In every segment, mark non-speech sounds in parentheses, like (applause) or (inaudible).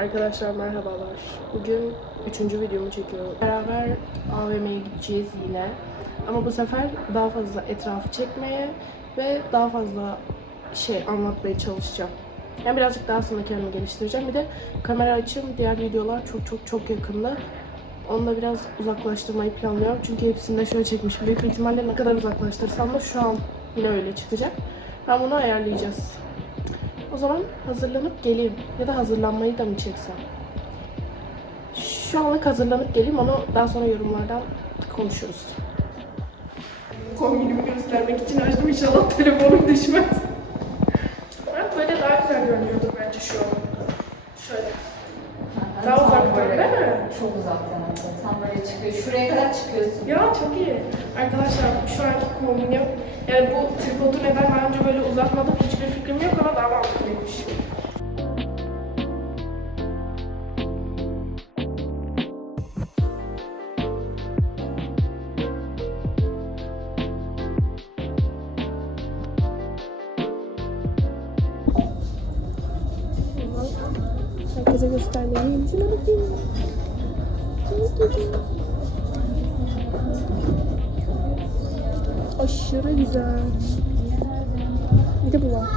Arkadaşlar merhabalar. Bugün üçüncü videomu çekiyorum. Beraber AVM'ye gideceğiz yine. Ama bu sefer daha fazla etrafı çekmeye ve daha fazla şey anlatmaya çalışacağım. Yani birazcık daha aslında kendimi geliştireceğim. Bir de kamera açım diğer videolar çok çok çok yakında. Onu da biraz uzaklaştırmayı planlıyorum. Çünkü hepsini de şöyle çekmişim. Büyük ihtimalle ne kadar uzaklaştırsam da şu an yine öyle çıkacak. Ben bunu ayarlayacağız. O zaman hazırlanıp geleyim. Ya da hazırlanmayı da mı çeksem? Şu anlık hazırlanıp geleyim. Onu daha sonra yorumlardan konuşuruz. Kombinimi göstermek için açtım. İnşallah telefonum düşmez. Ama böyle daha güzel görünüyordur bence şu an. Şöyle. Daha Tam uzaktan böyle- değil mi? Çok uzaktan hatta. Tam böyle çıkıyor. Şuraya kadar çıkıyorsun. Ya çok iyi. Arkadaşlar şu anki kombinim yani bu tripodu neden daha önce böyle uzatmadım hiçbir fikrim yok ama daha mantıklıymış. Herkese göstermeliyim. Şuna bakayım. Aşırı güzel. Bir de bu var.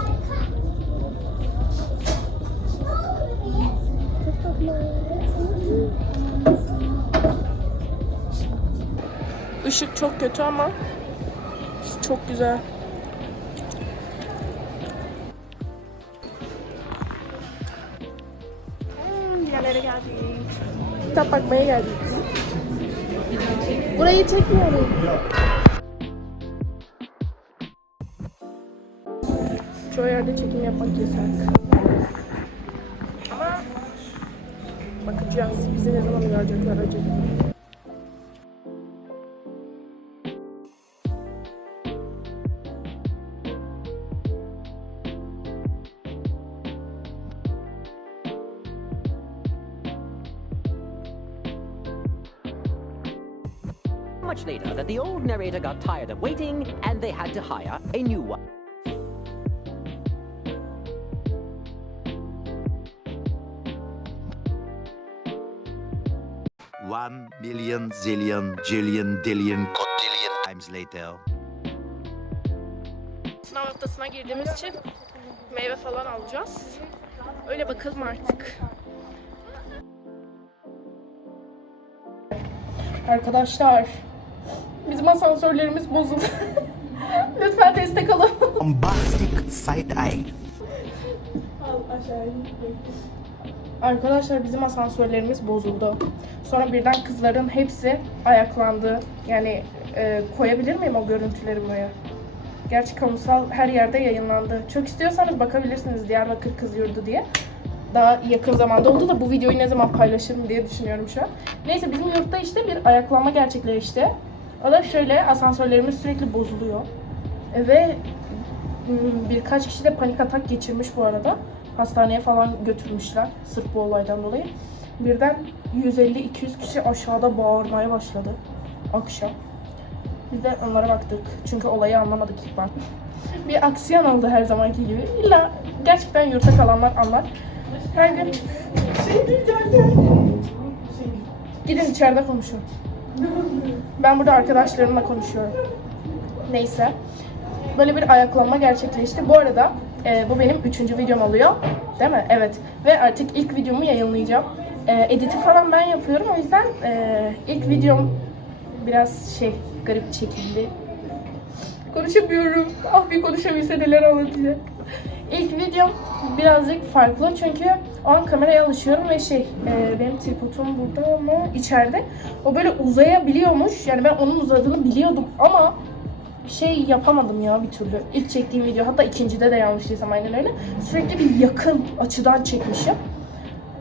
Işık çok kötü ama çok güzel. Hmm, Diğerlere geldik. Kitap bakmaya geldik. Burayı çekmiyorum. Çoğu yerde çekim yapmak yasak. Ama bakacağız. Bizi ne zaman görecekler acaba? Much later that the old narrator got tired of waiting and they had to hire a new one. One million zillion jillion dillion cotillion times later. Sınav haftasına girdiğimiz için meyve falan alacağız. Öyle bakalım artık. Arkadaşlar, bizim asansörlerimiz bozuldu. (laughs) Lütfen destek olun. Bombastic side eye. Arkadaşlar bizim asansörlerimiz bozuldu. Sonra birden kızların hepsi ayaklandı. Yani e, koyabilir miyim o görüntüleri buraya? Gerçi kamusal her yerde yayınlandı. Çok istiyorsanız bakabilirsiniz Diyarbakır Kız Yurdu diye. Daha yakın zamanda oldu da bu videoyu ne zaman paylaşırım diye düşünüyorum şu an. Neyse bizim yurtta işte bir ayaklanma gerçekleşti. O da şöyle asansörlerimiz sürekli bozuluyor. E, Ve birkaç kişi de panik atak geçirmiş bu arada. Hastaneye falan götürmüşler sırf bu olaydan dolayı. Birden 150-200 kişi aşağıda bağırmaya başladı akşam. Biz de onlara baktık. Çünkü olayı anlamadık ilk ben. (laughs) Bir aksiyon oldu her zamanki gibi. İlla gerçekten yurtta kalanlar anlar. Her gün şey geldi. Gidin içeride konuşun. Ben burada arkadaşlarımla konuşuyorum. Neyse böyle bir ayaklanma gerçekleşti. Bu arada e, bu benim üçüncü videom oluyor. Değil mi? Evet. Ve artık ilk videomu yayınlayacağım. E, editi falan ben yapıyorum. O yüzden e, ilk videom biraz şey garip çekildi. Konuşamıyorum. Ah bir konuşabilse neler anlatacak. İlk videom birazcık farklı çünkü an kameraya alışıyorum ve şey e, benim tripodum burada ama içeride. O böyle uzayabiliyormuş. Yani ben onun uzadığını biliyordum ama şey yapamadım ya bir türlü. İlk çektiğim video hatta ikincide de yanlış değilsem aynen öyle. Sürekli bir yakın açıdan çekmişim.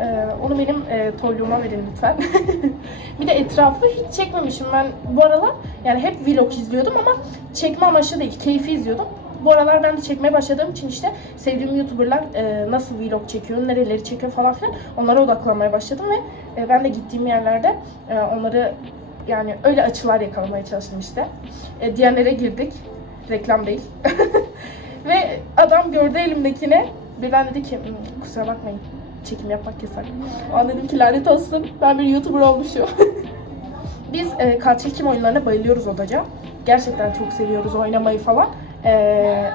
Ee, onu benim e, toyluğuma verin lütfen. (laughs) bir de etrafı hiç çekmemişim ben bu aralar. Yani hep vlog izliyordum ama çekme amaçlı değil, keyfi izliyordum. Bu aralar ben de çekmeye başladığım için işte sevdiğim YouTuber'lar e, nasıl vlog çekiyor, nereleri çekiyor falan filan onlara odaklanmaya başladım ve e, ben de gittiğim yerlerde e, onları yani öyle açılar yakalamaya çalıştım işte. E, diyenlere girdik. Reklam değil. (laughs) Ve adam gördü elimdekini. Birden dedi ki "Hmm, kusura bakmayın. çekim yapmak yasak. An dedim ki lanet olsun ben bir YouTuber olmuşum. (laughs) Biz e, katil kim oyunlarına bayılıyoruz odaca. Gerçekten çok seviyoruz oynamayı falan. E,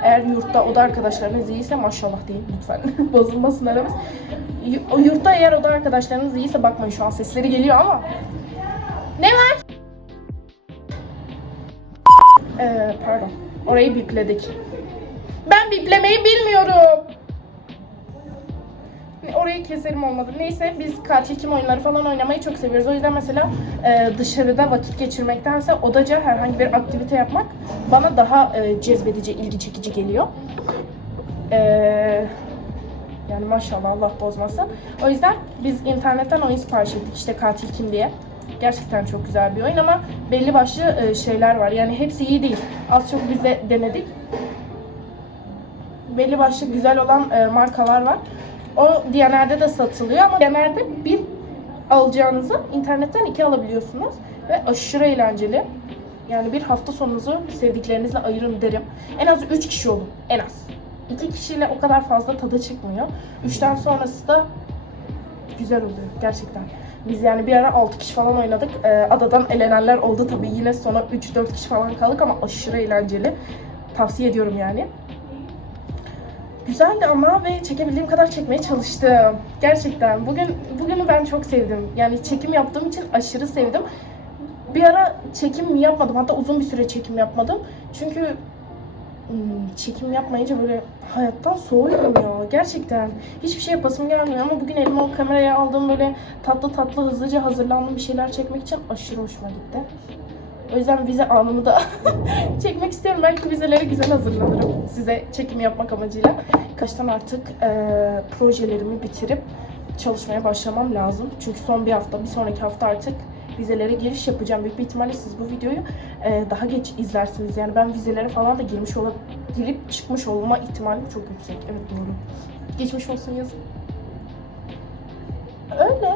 eğer yurtta oda arkadaşlarınız iyiyse maşallah deyin lütfen. (laughs) Bozulmasın aramız. O yurtta eğer oda arkadaşlarınız iyiyse bakmayın şu an sesleri geliyor ama. Ne var? E, pardon. Orayı bipledik. Ben biplemeyi bilmiyorum. Orayı keserim olmadı. Neyse biz katil kim oyunları falan oynamayı çok seviyoruz. O yüzden mesela e, dışarıda vakit geçirmektense odaca herhangi bir aktivite yapmak bana daha e, cezbedici, ilgi çekici geliyor. E, yani maşallah Allah bozmasın. O yüzden biz internetten oyun sipariş ettik işte katil kim diye. Gerçekten çok güzel bir oyun ama belli başlı e, şeyler var. Yani hepsi iyi değil. Az çok biz de denedik belli başlı güzel olan e, markalar var. O Diyaner'de de satılıyor ama Diyaner'de bir alacağınızı internetten iki alabiliyorsunuz ve aşırı eğlenceli. Yani bir hafta sonunuzu sevdiklerinizle ayırın derim. En az 3 kişi olun. En az. 2 kişiyle o kadar fazla tadı çıkmıyor. 3'ten sonrası da güzel oluyor gerçekten. Biz yani bir ara 6 kişi falan oynadık. Ee, adadan elenenler oldu tabii. Yine sonra 3-4 kişi falan kaldık ama aşırı eğlenceli. Tavsiye ediyorum yani. Güzeldi ama ve çekebildiğim kadar çekmeye çalıştım. Gerçekten. Bugün bugünü ben çok sevdim. Yani çekim yaptığım için aşırı sevdim. Bir ara çekim yapmadım. Hatta uzun bir süre çekim yapmadım. Çünkü hmm, çekim yapmayınca böyle hayattan soğuyorum ya. Gerçekten. Hiçbir şey yapasım gelmiyor ama bugün elime o kamerayı aldım böyle tatlı tatlı hızlıca hazırlandım bir şeyler çekmek için aşırı hoşuma gitti. O yüzden vize anımı da (laughs) çekmek istiyorum. Belki vizeleri güzel hazırlanırım size çekim yapmak amacıyla. Kaçtan artık eee, projelerimi bitirip çalışmaya başlamam lazım. Çünkü son bir hafta, bir sonraki hafta artık vizelere giriş yapacağım. Büyük bir ihtimalle siz bu videoyu eee, daha geç izlersiniz. Yani ben vizelere falan da girmiş olup girip çıkmış olma ihtimalim çok yüksek. Evet doğru. Geçmiş olsun yazın. Öyle.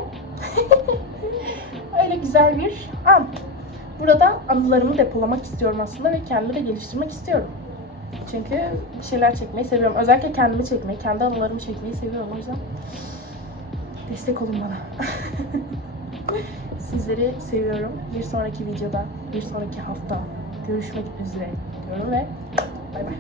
(laughs) Öyle güzel bir an. Burada anılarımı depolamak istiyorum aslında ve kendimi de geliştirmek istiyorum. Çünkü bir şeyler çekmeyi seviyorum. Özellikle kendimi çekmeyi, kendi anılarımı çekmeyi seviyorum. O yüzden destek olun bana. (laughs) Sizleri seviyorum. Bir sonraki videoda, bir sonraki hafta görüşmek üzere diyorum ve bay bay.